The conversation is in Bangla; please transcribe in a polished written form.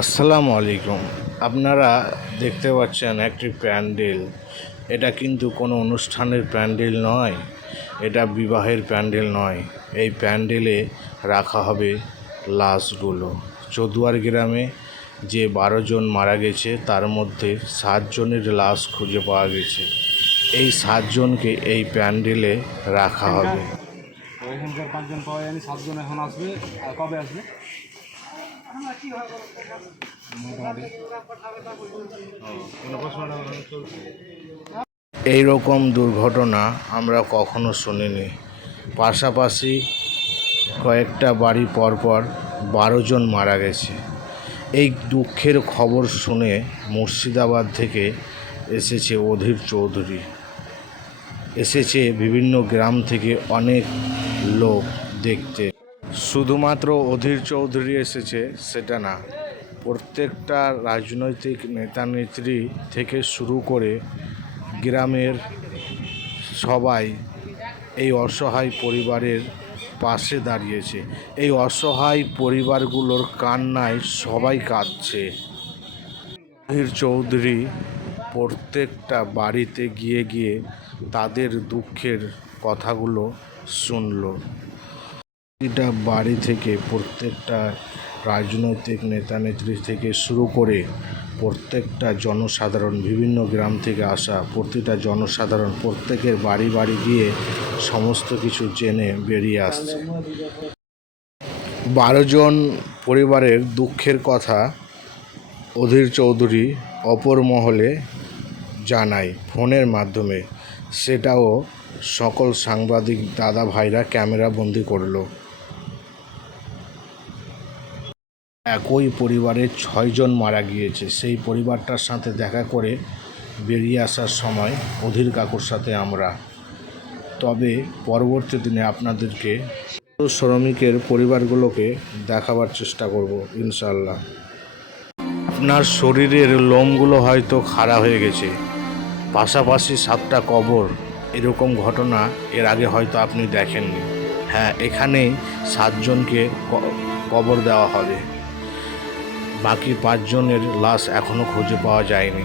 আসসালামু আলাইকুম। আপনারা দেখতে পাচ্ছেন একটি প্যান্ডেল। এটা কিন্তু কোনো অনুষ্ঠানের প্যান্ডেল নয়, এটা বিবাহের প্যান্ডেল নয়। এই প্যান্ডেলে রাখা হবে লাশগুলো। চৌদুয়ার গ্রামে যে 12 জন মারা গেছে তার মধ্যে 7 জনের লাশ খুঁজে পাওয়া গেছে। এই 7 জনকে এই প্যান্ডেলে রাখা হবে। ওইখানকার 5 জন পাওয়া যায়নি, 7 জন এখন আসবে। আর কবে আসবে? এই রকম দুর্ঘটনা আমরা কখনো শুনিনি। পাশাপাশি কয়েকটা বাড়ি পরপর 12 জন মারা গেছে। এই দুঃখের খবর শুনে মুর্শিদাবাদ থেকে এসেছে অধীর চৌধুরী, এসেছে বিভিন্ন গ্রাম থেকে অনেক লোক দেখতে। শুধুমাত্র অধীর চৌধুরী এসেছে সেটা না, প্রত্যেকটা রাজনৈতিক নেতা নেত্রী থেকে শুরু করে গ্রামের সবাই এই অসহায় পরিবারের পাশে দাঁড়িয়েছে। এই অসহায় পরিবারগুলোর কান্নায় সবাই কাঁদছে। অধীর চৌধুরী প্রত্যেকটা বাড়িতে গিয়ে গিয়ে তাদের দুঃখের কথাগুলো শুনল। প্রতিটা বাড়ি থেকে প্রত্যেকটা রাজনৈতিক নেতা নেত্রী থেকে শুরু করে প্রত্যেকটা জনসাধারণ, বিভিন্ন গ্রাম থেকে আসা প্রতিটা জনসাধারণ প্রত্যেকের বাড়ি বাড়ি গিয়ে সমস্ত কিছু জেনে বেরিয়ে আসছে। 12 জন পরিবারের দুঃখের কথা অধীর চৌধুরী অপর মহলে জানায় ফোনের মাধ্যমে, সেটাও সকল সাংবাদিক দাদা ভাইরা ক্যামেরা বন্দি করলো। একই পরিবারের 6 জন মারা গিয়েছে। সেই পরিবারটার সাথে দেখা করে বেরিয়ে আসার সময় অধীর কাকুর সাথে আমরা, তবে পরবর্তী দিনে আপনাদেরকে শ্রমিকের পরিবারগুলোকে দেখাবার চেষ্টা করব ইনশাল্লাহ। আপনার শরীরের লোমগুলো হয়তো খাড়া হয়ে গেছে, পাশাপাশি 7টা কবর, এরকম ঘটনা এর আগে হয়তো আপনি দেখেননি। হ্যাঁ, এখানেই 7 জনকে কবর দেওয়া হবে। বাকি 5 জনের লাশ এখনও খুঁজে পাওয়া যায়নি।